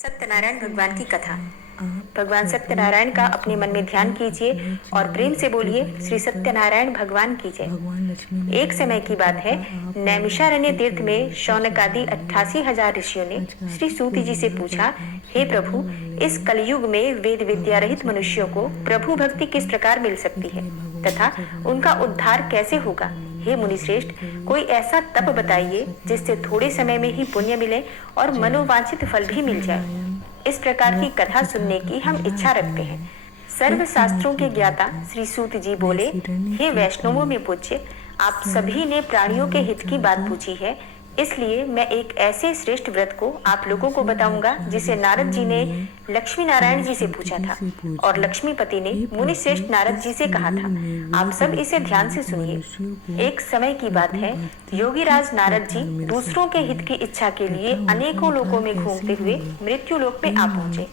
सत्यनारायण भगवान की कथा। भगवान सत्यनारायण का अपने मन में ध्यान कीजिए और प्रेम से बोलिए, श्री सत्यनारायण भगवान की जय। एक समय की बात है, नैमिषारण्य तीर्थ में शौनक आदि 88,000 ऋषियों ने श्री सूत जी से पूछा, हे प्रभु, इस कलयुग में वेद विद्या रहित मनुष्यों को प्रभु भक्ति किस प्रकार मिल सकती है तथा उनका उद्धार कैसे होगा। हे मुनिश्रेष्ठ, कोई ऐसा तप बताइए जिससे थोड़े समय में ही पुण्य मिले और मनोवांछित फल भी मिल जाए। इस प्रकार की कथा सुनने की हम इच्छा रखते हैं। सर्व शास्त्रों के ज्ञाता श्री सूत जी बोले, हे वैष्णवों में पूज्य, आप सभी ने प्राणियों के हित की बात पूछी है, इसलिए मैं एक ऐसे श्रेष्ठ व्रत को आप लोगों को बताऊंगा जिसे नारद जी ने लक्ष्मी नारायण जी से पूछा था और लक्ष्मीपति ने मुनि श्रेष्ठ नारद जी से कहा था। आप सब इसे ध्यान से सुनिए। एक समय की बात है, योगीराज नारद जी दूसरों के हित की इच्छा के लिए अनेकों लोकों में घूमते हुए मृत्यु लोक में आ पहुंचे।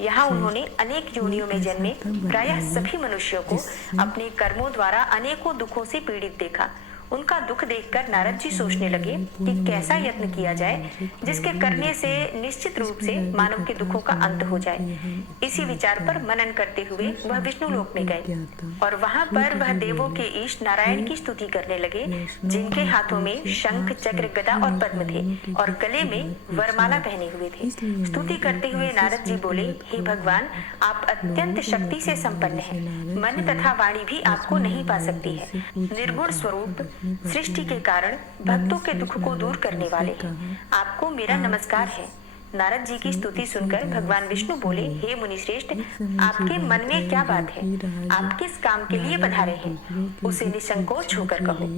यहाँ उन्होंने अनेक योनियों में जन्मे प्रायः सभी मनुष्यों को अपने कर्मों द्वारा अनेकों दुखों से पीड़ित देखा। उनका दुख देखकर नारद जी सोचने लगे कि कैसा यत्न किया जाए जिसके करने से निश्चित रूप से मानव के दुखों का अंत हो जाए। इसी विचार पर मनन करते हुए वह विष्णु लोक में गए और वहां पर वह देवों के ईश नारायण की स्तुति करने लगे, जिनके हाथों में शंख चक्र गदा और पद्म थे और गले में वरमाला पहने हुए थे। स्तुति करते हुए नारद जी बोले, हे भगवान, आप अत्यंत शक्ति से संपन्न हैं, मन तथा वाणी भी आपको नहीं पा सकती है। निर्गुण स्वरूप, सृष्टि के कारण भक्तों के दुख को दूर करने वाले हैं, आपको मेरा नमस्कार है। नारद जी की स्तुति सुनकर भगवान विष्णु बोले, हे मुनिश्रेष्ठ, आपके मन में क्या बात है, आप किस काम के लिए पधारे हैं, उसे निसंकोच होकर कहो।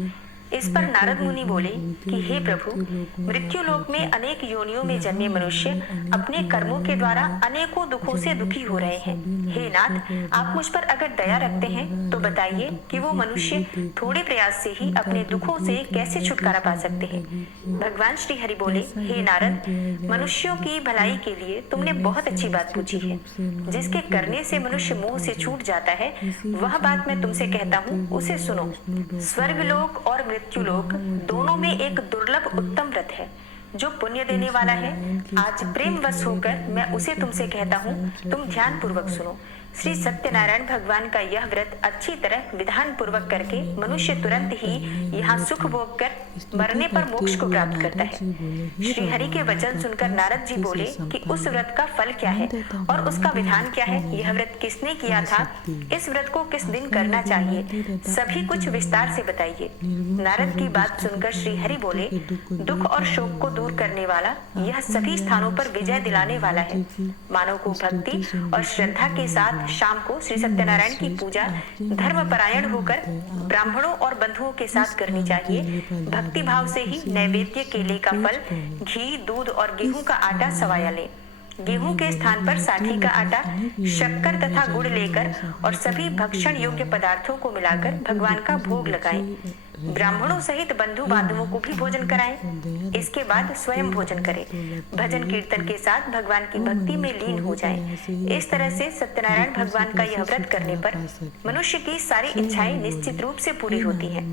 इस पर नारद मुनि बोले कि हे प्रभु, मृत्यु लोक में अनेक योनियों में जन्मे मनुष्य अपने कर्मों के द्वारा अनेकों दुखों से दुखी हो रहे हैं। हे नाथ, आप मुझ पर अगर दया रखते हैं तो बताइए कि वो मनुष्य थोड़े प्रयास से ही अपने दुखों से कैसे छुटकारा पा सकते हैं। भगवान श्री हरि बोले, हे नारद, मनुष्यों की भलाई के लिए तुमने बहुत अच्छी बात पूछी है। जिसके करने से मनुष्य मोह से छूट जाता है, वह बात मैं तुमसे कहता हूँ, उसे सुनो। स्वर्गलोक और मृत्यु लोक दोनों में एक दुर्लभ उत्तम व्रत है जो पुण्य देने वाला है। आज प्रेम वश होकर मैं उसे तुमसे कहता हूँ, तुम ध्यान पूर्वक सुनो। श्री सत्यनारायण भगवान का यह व्रत अच्छी तरह विधान पूर्वक करके मनुष्य तुरंत ही यहाँ सुख भोग कर मरने पर मोक्ष को प्राप्त करता है। श्री हरि के वचन सुनकर नारद जी बोले कि उस व्रत का फल क्या है और उसका विधान क्या है, यह व्रत किसने किया था, इस व्रत को किस दिन करना चाहिए, सभी कुछ विस्तार से बताइए। नारद की बात सुनकर श्री हरि बोले, दुख और शोक को दूर करने वाला, यह सभी स्थानों पर विजय दिलाने वाला है। मानव को भक्ति और श्रद्धा के साथ शाम को श्री सत्यनारायण की पूजा धर्म परायण होकर ब्राह्मणों और बंधुओं के साथ करनी चाहिए। भक्ति भाव से ही नैवेद्य केले का फल, घी, दूध और गेहूं का आटा सवाया लें। गेहूं के स्थान पर साठी का आटा, शक्कर तथा गुड़ लेकर और सभी भक्षण योग्य पदार्थों को मिलाकर भगवान का भोग लगाएं। ब्राह्मणों सहित बंधु बांधवों को भी भोजन कराएं। इसके बाद स्वयं भोजन करें। भजन कीर्तन के साथ भगवान की भक्ति में लीन हो जाएं। इस तरह से सत्यनारायण भगवान का यह व्रत करने पर मनुष्य की सारी इच्छाएं निश्चित रूप से पूरी होती हैं।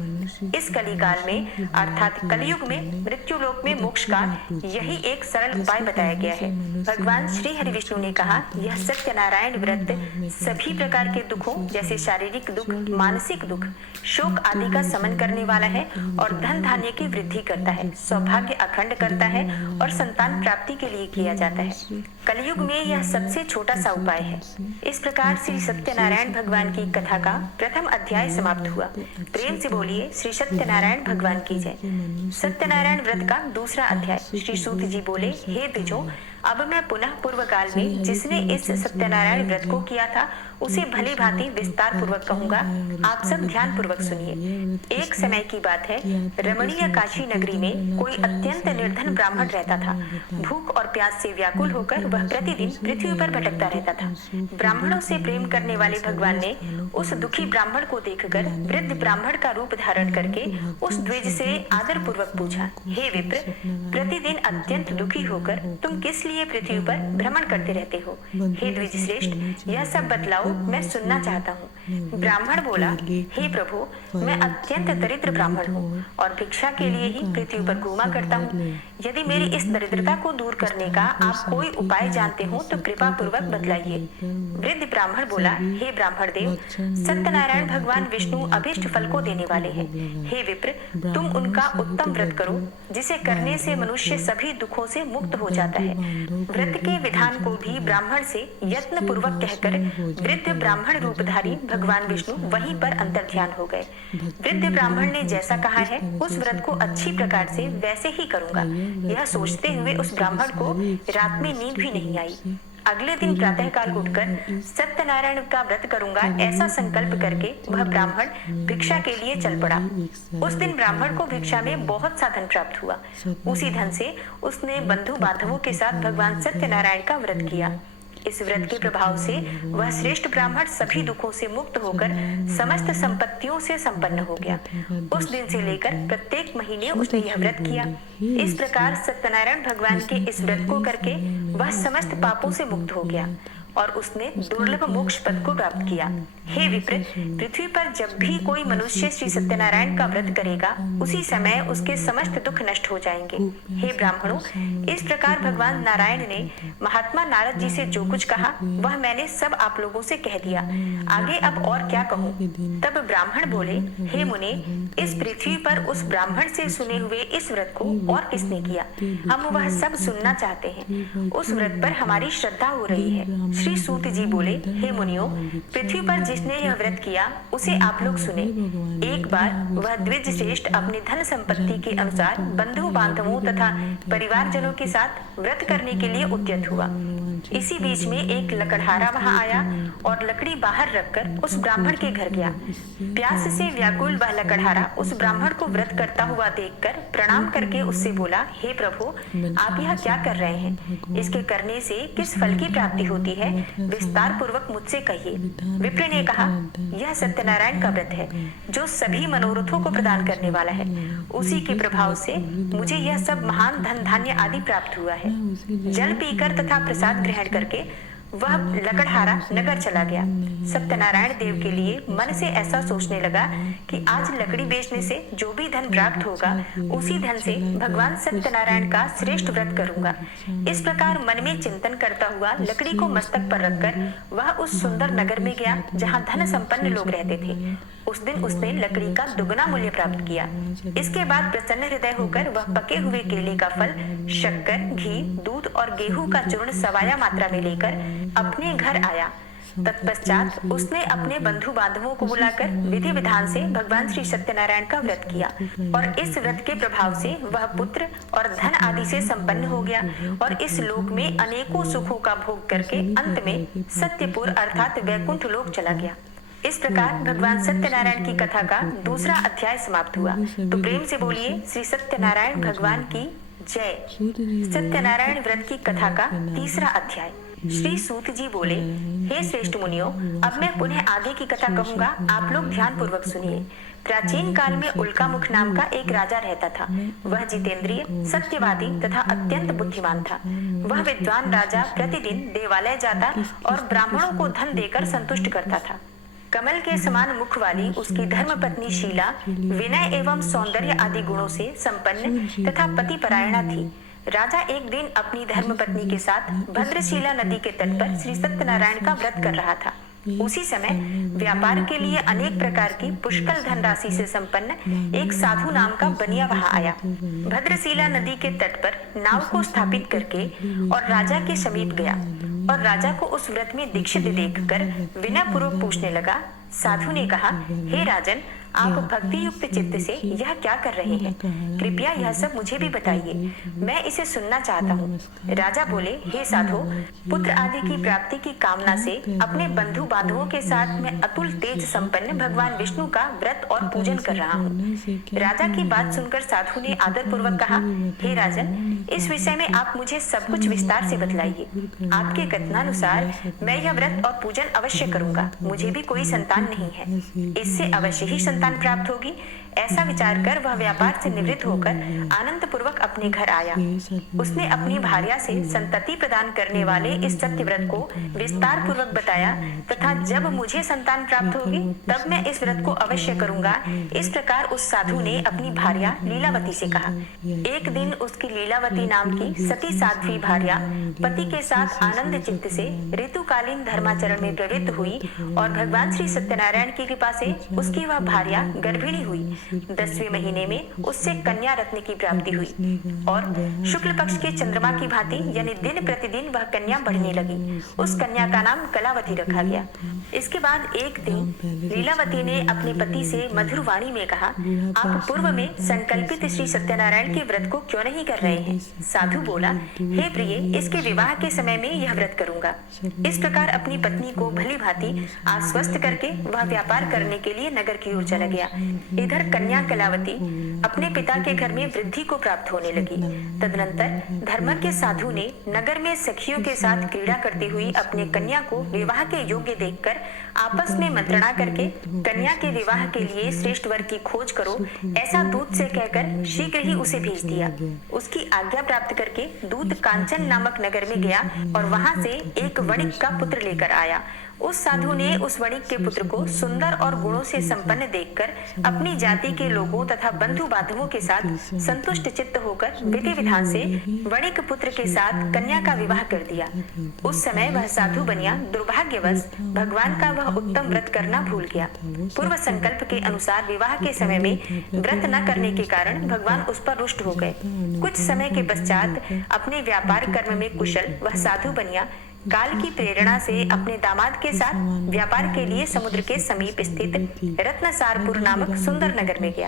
इस कलिकाल में अर्थात कलयुग में मृत्यु लोक में मोक्ष का यही एक सरल उपाय बताया गया है। भगवान श्री हरि विष्णु ने कहा, यह सत्यनारायण व्रत सभी प्रकार के दुखों जैसे शारीरिक दुख, मानसिक दुख, शोक आदि का समन करने वाला है और धन धान्य की वृद्धि करता है, सौभाग्य अखंड करता है और संतान प्राप्ति के लिए किया जाता है। कलयुग में यह सबसे छोटा सा उपाय है। इस प्रकार श्री सत्यनारायण भगवान की कथा का प्रथम अध्याय समाप्त हुआ। प्रेम से बोलिए, श्री सत्यनारायण भगवान की जय। सत्यनारायण व्रत का दूसरा अध्याय। श्री सूत जी बोले, हे द्विजों, अब मैं पुनः पूर्व काल में जिसने इस सत्यनारायण व्रत को किया था उसे भली भांति विस्तार पूर्वक कहूंगा, आप सब ध्यान पूर्वक सुनिए। एक समय की बात है, रमणीय काशी नगरी में कोई अत्यंत निर्धन ब्राह्मण रहता था। भूख और प्यास से व्याकुल होकर वह प्रतिदिन पृथ्वी पर भटकता रहता था। ब्राह्मणों से प्रेम करने वाले भगवान ने उस दुखी ब्राह्मण को देखकर वृद्ध ब्राह्मण का रूप धारण करके उस द्विज से आदर पूर्वक पूछा, हे विप्र, प्रतिदिन अत्यंत दुखी होकर तुम किस लिए पृथ्वी पर भ्रमण करते रहते हो? हे द्विज श्रेष्ठ, यह सब बतलाओ बताओ, मैं सुनना चाहता हूँ। ब्राह्मण बोला, हे प्रभु, मैं अत्यंत दरिद्र ब्राह्मण हूँ और भिक्षा के लिए ही पृथ्वी पर घूमा करता हूँ। यदि मेरी इस दरिद्रता को दूर करने का आप कोई उपाय जानते हो तो कृपा पूर्वक बतलाइए। वृद्ध ब्राह्मण बोला, हे ब्राह्मण देव, सत्यनारायण भगवान विष्णु अभिष्ट फल को देने वाले हैं। हे विप्र, तुम उनका उत्तम व्रत करो, जिसे करने से मनुष्य सभी दुखों से मुक्त हो जाता है। व्रत के विधान को भी ब्राह्मण से यत्न पूर्वक कहकर वृद्ध ब्राह्मण रूपधारी भगवान विष्णु वहीं पर अंतर्ध्यान हो गए। वृद्ध ब्राह्मण ने जैसा कहा है उस व्रत को अच्छी प्रकार से वैसे ही करूंगा, यह सोचते हुए उस ब्राह्मण को रात में नींद भी नहीं आई। अगले दिन प्रातःकाल उठकर सत्यनारायण का व्रत करूंगा ऐसा संकल्प करके वह ब्राह्मण भिक्षा के लिए चल पड़ा। उस दिन ब्राह्मण को भिक्षा में बहुत सा धन प्राप्त हुआ। उसी धन से उसने बंधु बांधवों के साथ भगवान सत्यनारायण का व्रत किया। इस व्रत के प्रभाव से वह श्रेष्ठ ब्राह्मण सभी दुखों से मुक्त होकर समस्त संपत्तियों से संपन्न हो गया। उस दिन से लेकर प्रत्येक महीने उसने यह व्रत किया। इस प्रकार सत्यनारायण भगवान के इस व्रत को करके वह समस्त पापों से मुक्त हो गया और उसने दुर्लभ मोक्ष पद को प्राप्त किया। हे विप्र, पृथ्वी पर जब भी कोई मनुष्य श्री सत्यनारायण का व्रत करेगा उसी समय उसके समस्त दुख नष्ट हो जाएंगे। हे ब्राह्मणों, इस प्रकार भगवान नारायण ने महात्मा नारद जी से जो कुछ कहा वह मैंने सब आप लोगों से कह दिया। आगे अब और क्या कहूँ। तब ब्राह्मण बोले, हे मुने, इस पृथ्वी पर उस ब्राह्मण से सुने हुए इस व्रत को और किसने किया? हम वह सब सुनना चाहते हैं। उस व्रत पर हमारी श्रद्धा हो रही है। श्री सूत जी बोले, हे मुनियों, पृथ्वी पर जिसने यह व्रत किया उसे आप लोग सुने। एक बार वह द्विज श्रेष्ठ अपनी धन संपत्ति के अनुसार बंधु बांधवों तथा परिवारजनों के साथ व्रत करने के लिए उद्यत हुआ। इसी बीच में एक लकड़हारा वहां आया और लकड़ी बाहर रखकर उस ब्राह्मण के घर गया। प्यास से व्याकुल वह लकड़हारा उस ब्राह्मण को व्रत करता हुआ देखकर प्रणाम करके उससे बोला, हे प्रभु, आप यह क्या कर रहे हैं? इसके करने से किस फल की प्राप्ति होती है, विस्तार पूर्वक मुझसे कहिए। विप्र ने कहा, यह सत्यनारायण का व्रत है जो सभी मनोरथों को प्रदान करने वाला है। उसी के प्रभाव से मुझे यह सब महान धन धान्य आदि प्राप्त हुआ है। जल पीकर तथा प्रसाद ग्रहण करके वह लकड़हारा नगर चला गया। सत्यनारायण देव के लिए मन से ऐसा सोचने लगा कि आज लकड़ी बेचने से जो भी धन प्राप्त होगा उसी धन से भगवान सत्यनारायण का श्रेष्ठ व्रत करूंगा। इस प्रकार मन में चिंतन करता हुआ लकड़ी को मस्तक पर रखकर वह उस सुंदर नगर में गया जहाँ धन संपन्न लोग रहते थे। उस दिन उसने लकड़ी का दुगना मूल्य प्राप्त किया। इसके बाद प्रसन्न हृदय होकर वह पके हुए केले का फल, शक्कर, घी, दूध और गेहूं का चूर्ण सवाया मात्रा में लेकर अपने घर आया। तत्पश्चात उसने अपने बंधु बांधवों को बुलाकर विधि विधान से भगवान श्री सत्यनारायण का व्रत किया और इस व्रत के प्रभाव से वह पुत्र और धन आदि से संपन्न हो गया और इस लोक में अनेकों सुखों का भोग करके अंत में सत्यपुर अर्थात वैकुंठ लोक चला गया। इस प्रकार भगवान सत्यनारायण की कथा का दूसरा अध्याय समाप्त हुआ। तो प्रेम से बोलिए श्री सत्यनारायण भगवान की जय। सत्यनारायण व्रत की कथा का तीसरा अध्याय। श्री सूत जी बोले, हे श्रेष्ठ मुनियों, अब मैं पुनः आगे की कथा कहूंगा, आप लोग ध्यान पूर्वक सुनिए। प्राचीन काल में उल्कामुख नाम का एक राजा रहता था। वह जितेंद्रिय, सत्यवादी तथा अत्यंत बुद्धिमान था। वह विद्वान राजा प्रतिदिन देवालय जाता और ब्राह्मणों को धन देकर संतुष्ट करता था। कमल के समान मुख वाली उसकी धर्मपत्नी शीला विनय एवं सौंदर्य आदि गुणों से संपन्न तथा पतिपरायणा थी। राजा एक दिन अपनी धर्मपत्नी के साथ भद्रशिला नदी के तट पर श्री सत्यनारायण का व्रत कर रहा था। उसी समय व्यापार के लिए अनेक प्रकार की पुष्कल धनराशि से संपन्न एक साधु नाम का बनिया वहां आया। भद्रशिला नदी के तट पर नाव को स्थापित करके और राजा के समीप गया और राजा को उस व्रत में दीक्षित देखकर विनय पूर्वक पूछने लगा। साधु ने कहा, हे राजन, आप भक्ति युक्त चित्त से यह क्या कर रहे हैं? कृपया यह सब मुझे भी बताइए, मैं इसे सुनना चाहता हूँ। राजा बोले, हे साधु, पुत्र आदि की प्राप्ति की कामना से अपने बंधु बांधवों के साथ मैं अतुल तेज संपन्न भगवान विष्णु का व्रत और पूजन कर रहा हूँ। राजा की बात सुनकर साधु ने आदर पूर्वक कहा, हे राजन, इस विषय में आप मुझे सब कुछ विस्तार से बतलाइए। आपके कथनानुसार मैं यह व्रत और पूजन अवश्य करूंगा। मुझे भी कोई संतान नहीं है, इससे अवश्य ही संतान प्राप्त होगी। ऐसा विचार कर वह व्यापार से निवृत्त होकर आनंद पूर्वक अपने घर आया। उसने अपनी भार्या से संतति प्रदान करने वाले इस सत्यव्रत को विस्तार पूर्वक बताया तथा जब मुझे संतान प्राप्त होगी तब मैं इस व्रत को अवश्य करूंगा। इस प्रकार उस साधु ने अपनी भार्या लीलावती से कहा। एक दिन उसकी लीलावती नाम की सती साध्वी भार्या पति के साथ आनंद चित्त से ऋतुकालीन धर्माचरण में प्रवृत्त हुई और भगवान श्री सत्यनारायण की कृपा से उसकी वह भार्या गर्भिणी हुई। 10वें महीने में उससे कन्या रत्न की प्राप्ति हुई और शुक्ल पक्ष के चंद्रमा की भांति यानी दिन प्रतिदिन वह कन्या बढ़ने लगी। उस कन्या का नाम कलावती रखा गया। इसके बाद एक दिन लीलावती ने अपने पति से मधुर वाणी में कहा, आप पूर्व में संकल्पित श्री सत्यनारायण के व्रत को क्यों नहीं कर रहे हैं? साधु बोला, हे प्रिय, इसके विवाह के समय में यह व्रत करूंगा। इस प्रकार अपनी पत्नी को भली भांति आश्वस्त करके वह व्यापार करने के लिए नगर की ओर चला गया। इधर कन्या कलावती अपने पिता के घर में वृद्धि को प्राप्त होने लगी। तदनंतर धर्मज्ञ साधु ने नगर में सखियों के साथ क्रीड़ा करती हुई अपने कन्या को विवाह के योग्य देखकर आपस में मंत्रणा करके कन्या के विवाह के लिए श्रेष्ठ वर की खोज करो ऐसा दूत से कहकर शीघ्र ही उसे भेज दिया। उसकी आज्ञा प्राप्त करके दूत कांचन नामक नगर में गया और वहां से एक वणिक का पुत्र लेकर आया। उस साधु ने उस वणिक के पुत्र को सुंदर और गुणों से संपन्न देखकर अपनी जाति के लोगों तथा बंधु बांधवों के साथ संतुष्ट चित्त होकर विधि विधान से वणिक पुत्र के साथ कन्या का विवाह कर दिया। उस समय वह साधु बनिया दुर्भाग्यवश भगवान का वह उत्तम व्रत करना भूल गया। पूर्व संकल्प के अनुसार विवाह के समय में व्रत न करने के कारण भगवान उस पर रुष्ट हो गए। कुछ समय के पश्चात अपने व्यापार कर्म में कुशल वह साधु बनिया काल की प्रेरणा से अपने दामाद के साथ व्यापार के लिए समुद्र के समीप स्थित रत्नसारपुर नामक सुंदर नगर में गया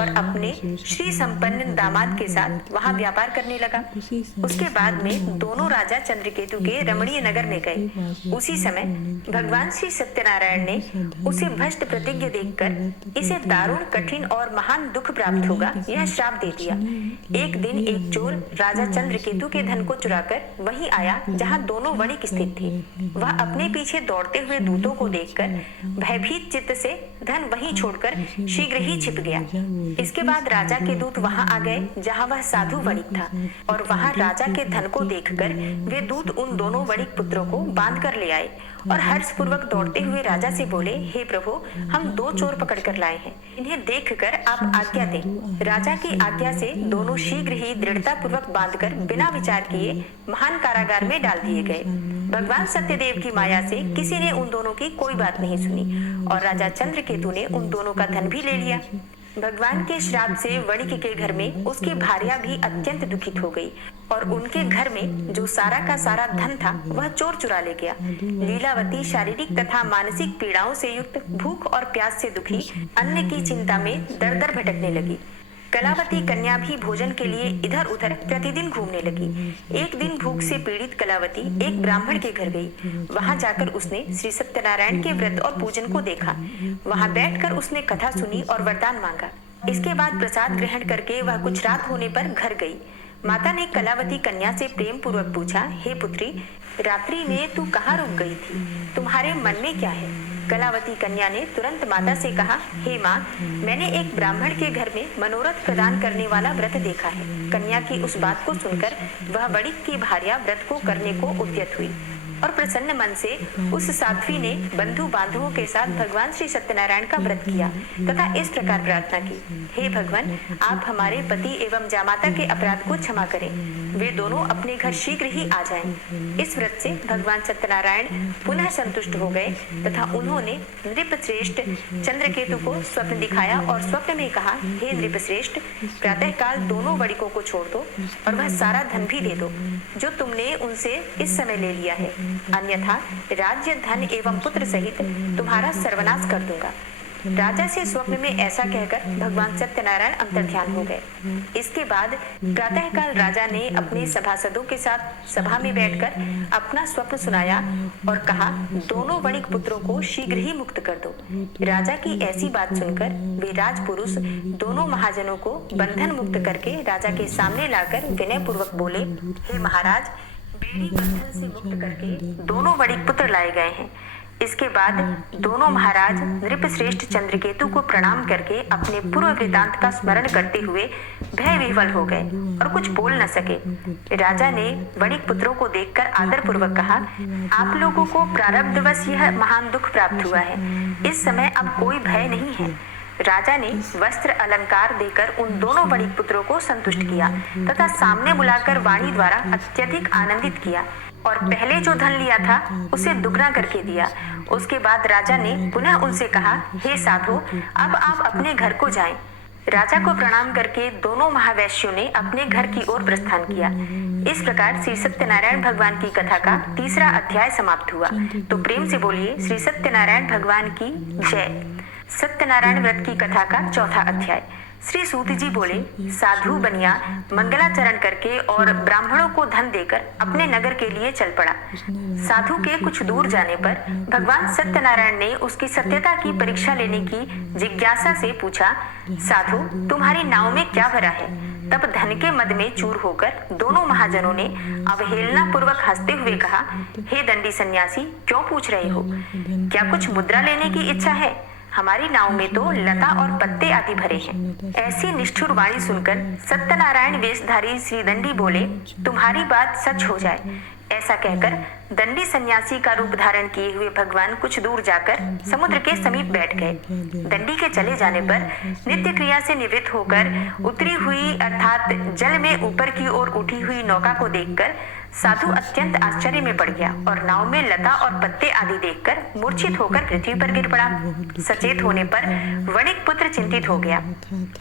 और अपने श्री संपन्न दामाद के साथ वहां व्यापार करने लगा। उसके बाद में दोनों राजा चंद्रकेतु के रमणीय नगर में गए। उसी समय भगवान श्री सत्यनारायण ने उसे भ्रष्ट प्रतिज्ञ देखकर इसे दारुण कठिन और महान दुख प्राप्त होगा यह श्राप दे दिया। एक दिन एक चोर राजा चंद्रकेतु के धन को चुराकर वहीं आया जहाँ दोनों वणिक स्थित थे। वह अपने पीछे दौड़ते हुए दूतों को देखकर भयभीत चित्त से धन वहीं छोड़कर शीघ्र ही छिप गया। इसके बाद राजा के दूत वहां आ गए जहां वह साधु वणिक था और वहां राजा के धन को देखकर वे दूत उन दोनों वणिक पुत्रों को बांध कर ले आए और हर्ष पूर्वक दौड़ते हुए राजा से बोले, हे प्रभु, हम 2 चोर पकड़ कर लाए हैं, इन्हें देखकर आप आज्ञा दें। राजा की आज्ञा से दोनों शीघ्र ही दृढ़ता पूर्वक बांधकर बिना विचार किए महान कारागार में डाल दिए गए। भगवान सत्यदेव की माया से किसी ने उन दोनों की कोई बात नहीं सुनी और राजा चंद्रकेतु ने उन दोनों का धन भी ले लिया। भगवान के श्राप से वणिक के घर में उसकी भार्या भी अत्यंत दुखित हो गई और उनके घर में जो सारा का सारा धन था वह चोर चुरा ले गया। लीलावती शारीरिक तथा मानसिक पीड़ाओं से युक्त भूख और प्यास से दुखी अन्न की चिंता में दर दर भटकने लगी। कलावती कन्या भी भोजन के लिए इधर उधर प्रतिदिन घूमने लगी। एक दिन भूख से पीड़ित कलावती एक ब्राह्मण के घर गई। वहां जाकर उसने श्री सत्यनारायण के व्रत और पूजन को देखा। वहां बैठकर उसने कथा सुनी और वरदान मांगा। इसके बाद प्रसाद ग्रहण करके वह कुछ रात होने पर घर गई। माता ने कलावती कन्या से प्रेम पूर्वक पूछा, हे पुत्री, रात्रि में तू कहाँ रुक गई थी? तुम्हारे मन में क्या है? कलावती कन्या ने तुरंत माता से कहा, हे माँ, मैंने एक ब्राह्मण के घर में मनोरथ प्रदान करने वाला व्रत देखा है। कन्या की उस बात को सुनकर वह वणिक की भार्या व्रत को करने को उद्यत हुई और प्रसन्न मन से उस साध्वी ने बंधु बांधवों के साथ भगवान श्री सत्यनारायण का व्रत किया तथा इस प्रकार प्रार्थना की, हे भगवान, आप हमारे पति एवं जामाता के अपराध को क्षमा करें। वे दोनों अपने घर शीघ्र ही आ जाएं। इस व्रत से भगवान सत्यनारायण पुनः संतुष्ट हो गए तथा उन्होंने नृपश्रेष्ठ चंद्रकेतु को स्वप्न दिखाया और स्वप्न में कहा, हे नृपश्रेष्ठ, प्रातः काल दोनों वणिकों को छोड़ दो और वह सारा धन भी दे दो जो तुमने उनसे इस समय ले लिया है, अन्यथा राज्य, धन एवं पुत्र सहित तुम्हारा सर्वनाश कर दूंगा। राजा से स्वप्न में ऐसा कहकर भगवान सत्यनारायण अंतर्ध्यान हो गए। इसके बाद प्रातःकाल राजा ने अपने सभासदों के साथ सभा में बैठकर अपना स्वप्न सुनाया और कहा, दोनों वणिक पुत्रों को शीघ्र ही मुक्त कर दो। राजा की ऐसी बात सुनकर वे राजपुरुष दोनों महाजनों को बंधन मुक्त करके राजा के सामने लाकर विनय पूर्वक बोले, हे महाराज, बेड़ी बंधन से मुक्त करके दोनों वणिक पुत्र लाए गए हैं। इसके बाद दोनों महाराज नृपश्रेष्ठ चंद्रकेतु को प्रणाम करके अपने पूर्व वृतांत का स्मरण करते हुए भय विह्वल हो गए और कुछ बोल न सके। राजा ने वणिक पुत्रों को देखकर आदर पूर्वक कहा, आप लोगों को प्रारब्धवश यह महान दुख प्राप्त हुआ है। इस समय अब कोई भय नहीं है। राजा ने वस्त्र अलंकार देकर उन दोनों वणिक पुत्रों को संतुष्ट किया तथा सामने बुलाकर वाणी द्वारा अत्यधिक आनंदित किया और पहले जो धन लिया था उसे दुगना करके दिया। उसके बाद राजा ने पुनः उनसे कहा, हे साधु, अब आप अपने घर को जाएं। राजा को प्रणाम करके दोनों महावैश्यों ने अपने घर की ओर प्रस्थान किया। इस प्रकार श्री सत्यनारायण भगवान की कथा का तीसरा अध्याय समाप्त हुआ। तो प्रेम से बोलिए श्री सत्यनारायण भगवान की जय। सत्यनारायण व्रत की कथा का चौथा अध्याय। श्री सूत जी बोले, साधु बनिया मंगलाचरण करके और ब्राह्मणों को धन देकर अपने नगर के लिए चल पड़ा। साधु के कुछ दूर जाने पर भगवान सत्यनारायण ने उसकी सत्यता की परीक्षा लेने की जिज्ञासा से पूछा, साधु तुम्हारी नाव में क्या भरा है? तब धन के मद में चूर होकर दोनों महाजनों ने अवहेलना पूर्वक हंसते हुए कहा, हे दंडी सन्यासी, क्यों पूछ रहे हो? क्या कुछ मुद्रा लेने की इच्छा है? हमारी नाव में तो लता और पत्ते आदि भरे हैं। ऐसी निष्ठुर वाणी सुनकर सत्यनारायण वेशधारी श्री दंडी बोले, तुम्हारी बात सच हो जाए। ऐसा कहकर दंडी सन्यासी का रूप धारण किए हुए भगवान कुछ दूर जाकर समुद्र के समीप बैठ गए। दंडी के चले जाने पर नित्य क्रिया से निवृत्त होकर उतरी हुई अर्थात जल में ऊपर की ओर उठी हुई नौका को देखकर साधु अत्यंत आश्चर्य में पड़ गया और नाव में लता और पत्ते आदि देखकर मूर्छित होकर पृथ्वी पर गिर पड़ा। सचेत होने पर वणिक पुत्र चिंतित हो गया।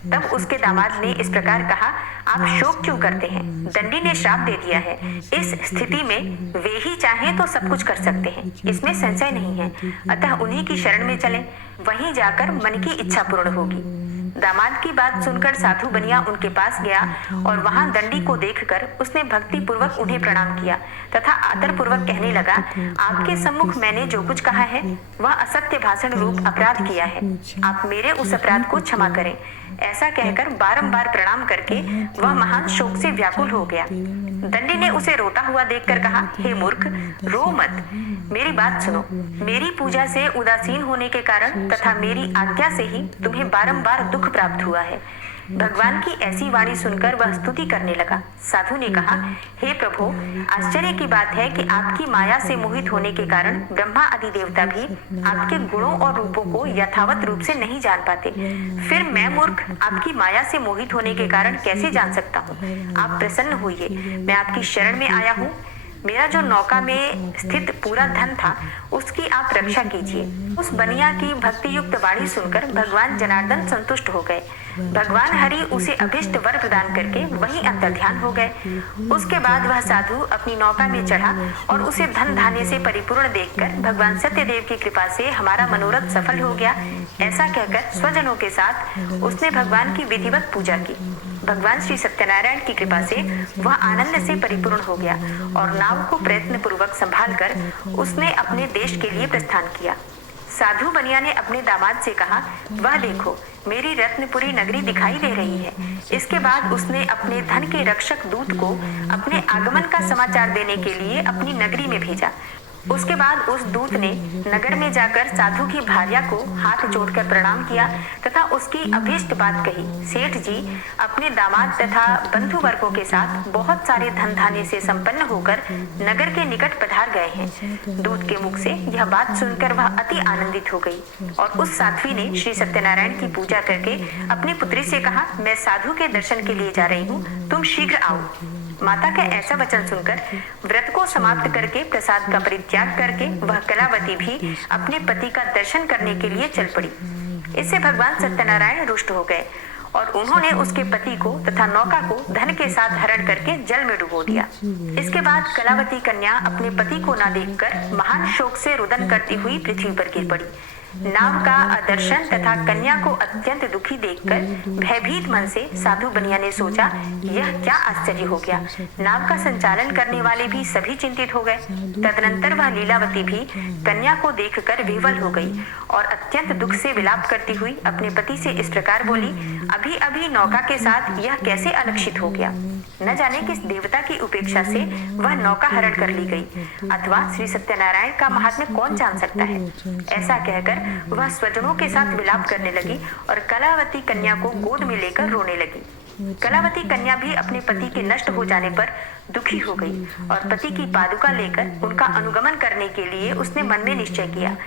तब उसके दामाद ने इस प्रकार कहा, आप शोक क्यों करते हैं? दंडी ने श्राप दे दिया है। इस स्थिति में वे ही चाहें तो सब कुछ कर सकते हैं, इसमें संशय नहीं है। अतः उन्हीं की शरण में चलें, वहीं जाकर मन की इच्छा पूर्ण होगी। दामाद की बात सुनकर साधु बनिया उनके पास गया और वहां दंडी को देखकर उसने भक्ति पूर्वक उन्हें प्रणाम किया तथा आदर पूर्वक कहने लगा, आपके सम्मुख मैंने जो कुछ कहा है वह असत्य भाषण रूप अपराध किया है। आप मेरे उस अपराध को क्षमा करें। ऐसा कहकर बारंबार प्रणाम करके वह महान शोक से व्याकुल हो गया। दंडी ने उसे रोता हुआ देखकर कहा, हे मूर्ख, रो मत, मेरी बात सुनो। मेरी पूजा से उदासीन होने के कारण तथा मेरी आज्ञा से ही तुम्हें बारंबार दुख प्राप्त हुआ है। भगवान की ऐसी वाणी सुनकर वह स्तुति करने लगा। साधु ने कहा, हे प्रभु, आश्चर्य की बात है कि आपकी माया से मोहित होने के कारण ब्रह्मा आदि देवता भी आपके गुणों और रूपों को यथावत रूप से नहीं जान पाते। फिर मैं मूर्ख आपकी माया से मोहित होने के कारण कैसे जान सकता हूँ? आप प्रसन्न होइए, मैं आपकी शरण में आया हूँ। मेरा जो नौका में स्थित पूरा धन था उसकी आप रक्षा कीजिए। उस बनिया की भक्ति युक्त वाणी सुनकर भगवान जनार्दन संतुष्ट हो गए। भगवान हरि उसे अभिष्ट वर प्रदान करके वहीं अंतर्ध्यान हो गए। उसके बाद वह साधु अपनी नौका में चढ़ा और उसे धन धान्य से परिपूर्ण देखकर भगवान सत्यदेव की कृपा से हमारा मनोरथ सफल हो गया, ऐसा कहकर स्वजनों के साथ उसने भगवान की विधिवत पूजा की। भगवान श्री सत्यनारायण की कृपा से वह आनंद से परिपूर्ण हो गया और नाव को प्रयत्न पूर्वक संभाल कर उसने अपने देश के लिए प्रस्थान किया। साधु बनिया ने अपने दामाद से कहा, वह देखो, मेरी रत्नपुरी नगरी दिखाई दे रही है। इसके बाद उसने अपने धन के रक्षक दूत को अपने आगमन का समाचार देने के लिए अपनी नगरी में भेजा। उसके बाद उस दूत ने नगर में जाकर साधु की भार्या को हाथ जोड़कर प्रणाम किया तथा उसकी अभीष्ट बात कही। सेठ जी अपने दामाद तथा बंधु वर्गों के साथ बहुत सारे धन धान्य से संपन्न होकर नगर के निकट पधार गए हैं। दूत के मुख से यह बात सुनकर वह अति आनंदित हो गई और उस साध्वी ने श्री सत्यनारायण की पूजा करके अपनी पुत्री से कहा, मैं साधु के दर्शन के लिए जा रही हूँ, तुम शीघ्र आओ। माता का ऐसा वचन सुनकर व्रत को समाप्त करके प्रसाद का परित्याग करके वह कलावती भी अपने पति का दर्शन करने के लिए चल पड़ी। इससे भगवान सत्यनारायण रुष्ट हो गए और उन्होंने उसके पति को तथा नौका को धन के साथ हरण करके जल में डुबो दिया। इसके बाद कलावती कन्या अपने पति को न देखकर महान शोक से रुदन करती हुई पृथ्वी पर गिर पड़ी। नाव का दर्शन तथा कन्या को अत्यंत दुखी देखकर भयभीत मन से साधु बनिया ने सोचा, यह क्या आश्चर्य हो गया। नाव का संचालन करने वाले भी सभी चिंतित हो गए। तदनंतर वह लीलावती भी कन्या को देखकर विह्वल हो गई और अत्यंत दुख से विलाप करती हुई अपने पति से इस प्रकार बोली, अभी अभी नौका के साथ यह कैसे अलक्षित हो गया। न जाने किस देवता की उपेक्षा से वह नौका हरण कर ली गई, अथवा श्री सत्यनारायण का महात्म्य कौन जान सकता है। ऐसा कहकर वह स्वजनों के साथ विलाप करने लगी और कलावती कन्या को गोद में लेकर रोने लगी। कलावती कन्या भी अपने पति के नष्ट हो जाने पर दुखी हो गई और पति की पादुका लेकर उनका अनुगमन करने के लिए उसने मन में निश्चय किया।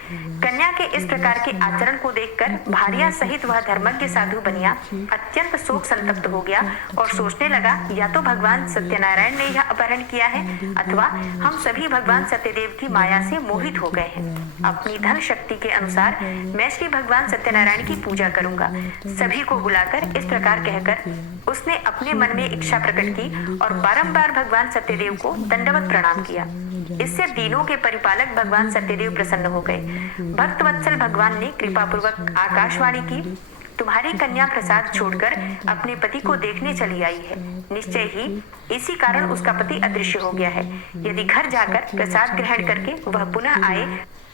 कन्या के इस प्रकार के आचरण को देखकर भारिया सहित वह धर्मज्ञ साधु बनिया अत्यंत शोक संतप्त हो गया और सोचने लगा, या तो भगवान सत्यनारायण ने यह अपहरण किया है अथवा हम सभी भगवान सत्यदेव की माया से मोहित हो गए हैं। अपनी धन शक्ति के अनुसार मैं श्री भगवान सत्यनारायण की पूजा करूंगा। सभी को बुलाकर इस प्रकार कहकर उसने अपने मन में इच्छा प्रकट की और बारंबार भगवान सत्यदेव को दंडवत प्रणाम किया। इससे दीनों के परिपालक भगवान सत्यदेव प्रसन्न हो गए। भक्त वत्सल भगवान ने कृपापूर्वक आकाशवाणी की, तुम्हारी कन्या प्रसाद छोड़कर अपने पति को देखने चली आई है। निश्चय ही इसी कारण उसका पति अदृश्य हो गया है। यदि घर जाकर प्रसाद ग्रहण करके वह पुनः आए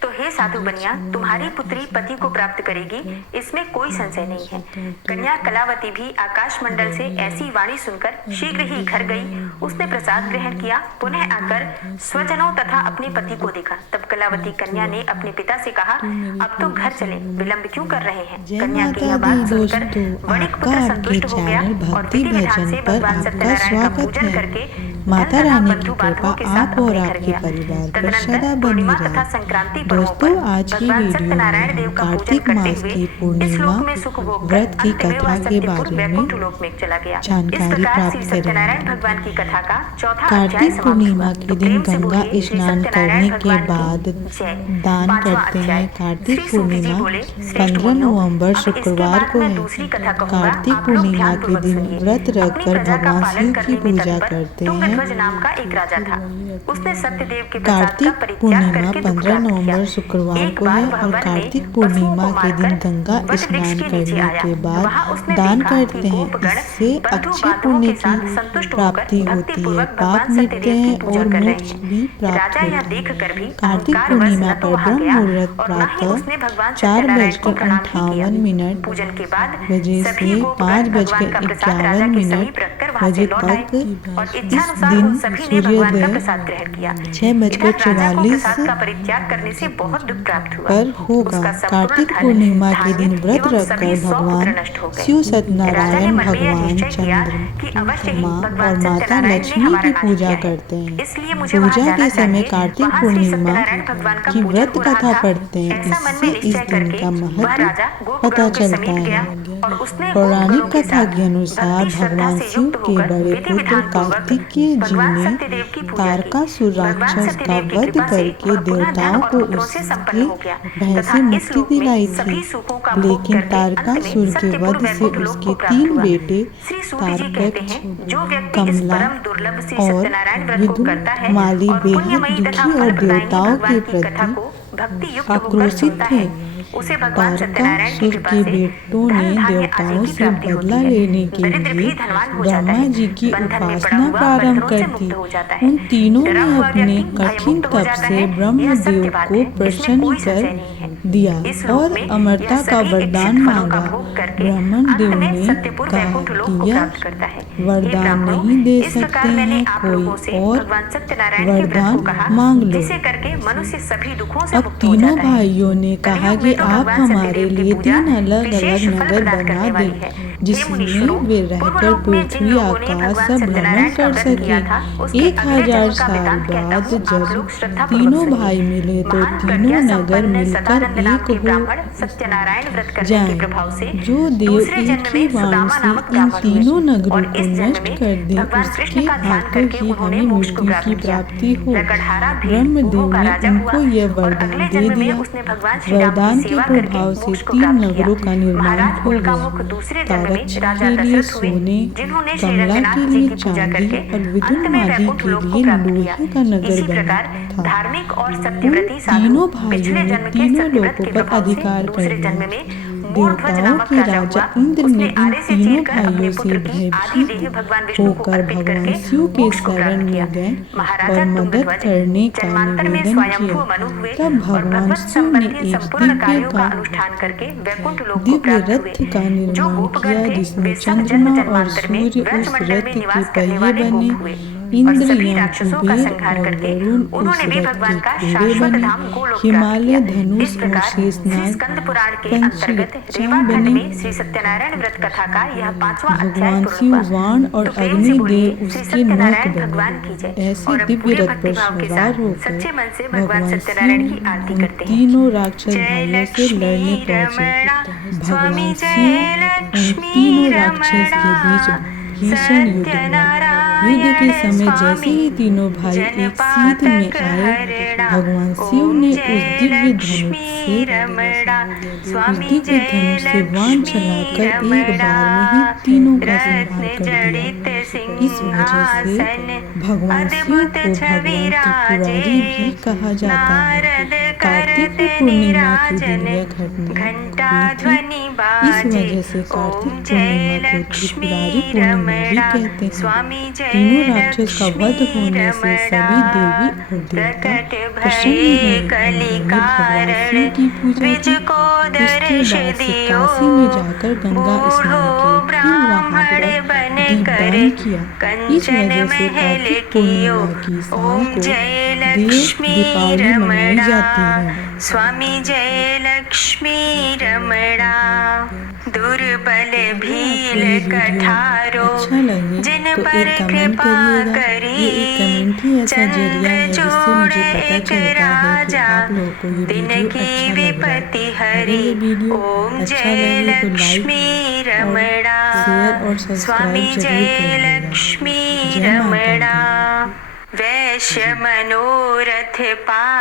तो हे साधु बनिया, तुम्हारी पुत्री पति को प्राप्त करेगी, इसमें कोई संशय नहीं है। कन्या कलावती भी आकाश मंडल से ऐसी वाणी सुनकर शीघ्र ही घर गई। उसने प्रसाद ग्रहण किया, पुनः आकर स्वजनों तथा अपने पति को देखा। तब कलावती कन्या ने अपने पिता से कहा, अब तो घर चले, विलंब क्यों कर रहे हैं। कन्या की यह बात सुनकर वणिक पुत्र संतुष्ट हो गया और विधि विधान से भगवान सत्यनारायण का पूजन करके माता रानी की कृपा आप और आपके परिवार पर सदा बनी रहे। दोस्तों, आज की वीडियो कार्तिक मास की पूर्णिमा व्रत की कथा के बारे में जानकारी प्राप्त करेंगे। कार्तिक पूर्णिमा के दिन गंगा स्नान करने के बाद दान करते हैं। कार्तिक पूर्णिमा 15 नवंबर शुक्रवार को है। कार्तिक पूर्णिमा के दिन व्रत रखकर भगवान शिव की पूजा करते हैं। नाम का एक राजा था। उसने सत्यदेव के कार्तिक पूर्णिमा 15 नवंबर शुक्रवार को है और कार्तिक पूर्णिमा के दिन गंगा स्नान करने के बाद दान करते हैं। इससे अच्छे पुण्य की प्राप्ति होती है, पाप मिटते हैं और मोक्ष भी प्राप्त होता है। कार्तिक पूर्णिमा पर ब्रह्म मुहूर्त प्रातः 4:58 बजे से 5:51 बजे तक। इस दिन सूर्योदय 6:44 पर होगा। कार्तिक पूर्णिमा के दिन व्रत रखकर भगवान शिव सत्यनारायण, भगवान चंद्रमा और माता लक्ष्मी की पूजा करते हैं। पूजा के समय कार्तिक पूर्णिमा की व्रत कथा पढ़ते हैं। इससे इस दिन का महत्व पता चलता है। पौराणिक कथा के अनुसार भगवान शिव के बड़े पुत्र कार्तिकेय जी ने तारकासुर राक्षस का वध करके देवताओं को उसके भय से मुक्ति दिलाई थी। लेकिन तारकासुर के वध से उसके 3 बेटे तारकाक्ष, कमला और विदुमाली बेहद दुखी और देवताओं के प्रति आक्रोशित थे। तारकासुर के बेटों ने देवताओं से बदला लेने के लिए ब्रह्मा जी की उपासना प्रारंभ कर दी। उन तीनों ने अपने कठिन तप से ब्रह्मदेव को प्रसन्न कर दिया और अमरता का वरदान मांगा। ब्रह्मदेव ने कहा कि यह वरदान नहीं दे सकते हैं, कोई और वरदान मांग लो। अब तीनों भाइयों ने कहा कि आप हमारे लिए 3 अलग अलग नगर बना दें जिसमें वे रहकर पृथ्वी आकाश सब भ्रमण कर सके। 1000 साल बाद जब तीनों भाई मिले तो तीनों नगर मिलकर एक हो जाएं। जो देव एक ही वाणी से इन तीनों नगरों को नष्ट कर दे, उसके आकर ही हमें मृत्यु की प्राप्ति हो। ब्रह्मदेव ने उनको यह वरदान दे दिया। वरदान के प्रभाव से 3 नगरों का निर्माण हो गया। में सुरक्षा राजा के लिए दशरथ हुए, सोने, जिन्होंने श्री कमला रंगनाथ के जी लिए की पूजा चांदी करके और अंत विदुर में माली वैकुंठ के लोक को लिए प्राप्त किया। लोहे का नगर इसी बना प्रकार था। धार्मिक और उन सत्यव्रती साधु तीनों भाइयों पिछले ने जन्म के तीनों सत्यव्रत लोकों के पर प्रभाव से अधिकार कर दूसरे जन्म लिया। में मूढ़ध्वज देवताओं नामक के राजा राजा हुआ। इंद्र ने उसने इन आरे से तीनों चीरकर अपने भाइयों से पुत्र की आधी देह भयभीत भगवान विष्णु को होकर अर्पित भगवान करके शिव के मोक्ष को प्राप्त शरण किया। में गए महाराजा और मदद तुंगध्वज करने का जन्मांतर में निवेदन स्वयंभू किया। मनु हुए तब और भगवान भगवत शिव ने संबंधी एक संपूर्ण कार्यों का अनुष्ठान करके वैकुंठ लोक को दिव्य प्राप्त हुए। रथ का जो निर्माण गोपगण किया थे जिसमें वे सब जन्म चंद्रमा और जन्मांतर में सूर्य उस ब्रजमंडल रथ में के निवास करने पहिए वाले बने। गोप हुए और इंद्र सभी यम राक्षसों का कुबेर संहार और करके वरुण उस उन्होंने भी रथ भगवान के का घोड़े शाश्वत बने। धाम गोलोक प्राप्त हिमालय किया। धनुष इस और प्रकार श्री शेषनाग स्कंद पुराण के अंतर्गत पंचरेखा रेवा खंड बने। में श्री सत्यनारायण व्रत कथा का यह 5वां अध्याय भगवान पूर्ण शिव हुआ। वाण और तो प्रेम से बोलिए अग्निदेव श्री उसके नौक सत्यनारायण भगवान की बने। जय। ऐसे और अब दिव्य पूरे रथ पर भक्तिभाव के सवार साथ होकर सच्चे मन से भगवान भगवान सत्यनारायण की शिव आरती उन करते हैं। तीनों राक्षस जय भाइयों से लड़ने लक्ष्मी पहुंचे। रमणा भगवान स्वामी शिव जय उन लक्ष्मी तीनों राक्षस के रमणा बीच भीषण युद्ध हुआ। युद्ध के सत्यनारायण समय जैसे स्वामी ही तीनों भाई एक सीध में जनपातक आए, हरिणा भगवान शिव ओम ने उस जय दिव्य धनुष लक्ष्मी से रमणा उस स्वामी दिव्य जय धनुष से बाण लक्ष्मी चलाकर एक रमणा बार में ही तीनों का संहार रत्न कर दिया। जड़ित इस वजह से सिंहासन भगवान शिव अद्भुत को छवि भगवान त्रिपुरारी भी राजे कहा जाता है। नारद कार्तिक करत पूर्णिमा के दिन निराजन यह घटना घंटा हुई थी। ध्वनि इस बाजे वजह से कार्तिक ओम जय पूर्णिमा को लक्ष्मी त्रिपुरारी पूर्णिमा भी रमणा कहते हैं। स्वामी जय तीनों राक्षस का वध लक्ष्मी होने से सभी देवी और देवता प्रकट प्रसन्न भये हुए। उन्होंने भगवान शिव कलिकारण की पूजा द्विज की। को उसके दर्श बाद से दियो काशी में जाकर गंगा स्नान बूढ़ो किए। फिर वहां ब्राह्मण पर बन कर दीपदान किया। इस कंचन वजह से महल कार्तिक कियो पूर्णिमा की शाम ओम को जय देव लक्ष्मी दीपावली मनाई रमणा जाती है। स्वामी जय लक्ष्मी रमणा दुर्बल भील ये वीडियो कठारो अच्छा लगे जिन तो पर एक कमेंट कृपा करिएगा। ये एक कमेंट ही ऐसा जरिया है जिससे मुझे पता चलता है कि आप लोगों को ये दिन वीडियो की अच्छा लग रहा है। विपत्ति अगर हरी ये वीडियो ओम अच्छा जय लगे तो लक्ष्मी लाइक और रमणा शेयर और स्वामी सब्सक्राइब जरूर जय करिएगा। लक्ष्मी जय माता रमणा दी। वैश्य मनोरथ पा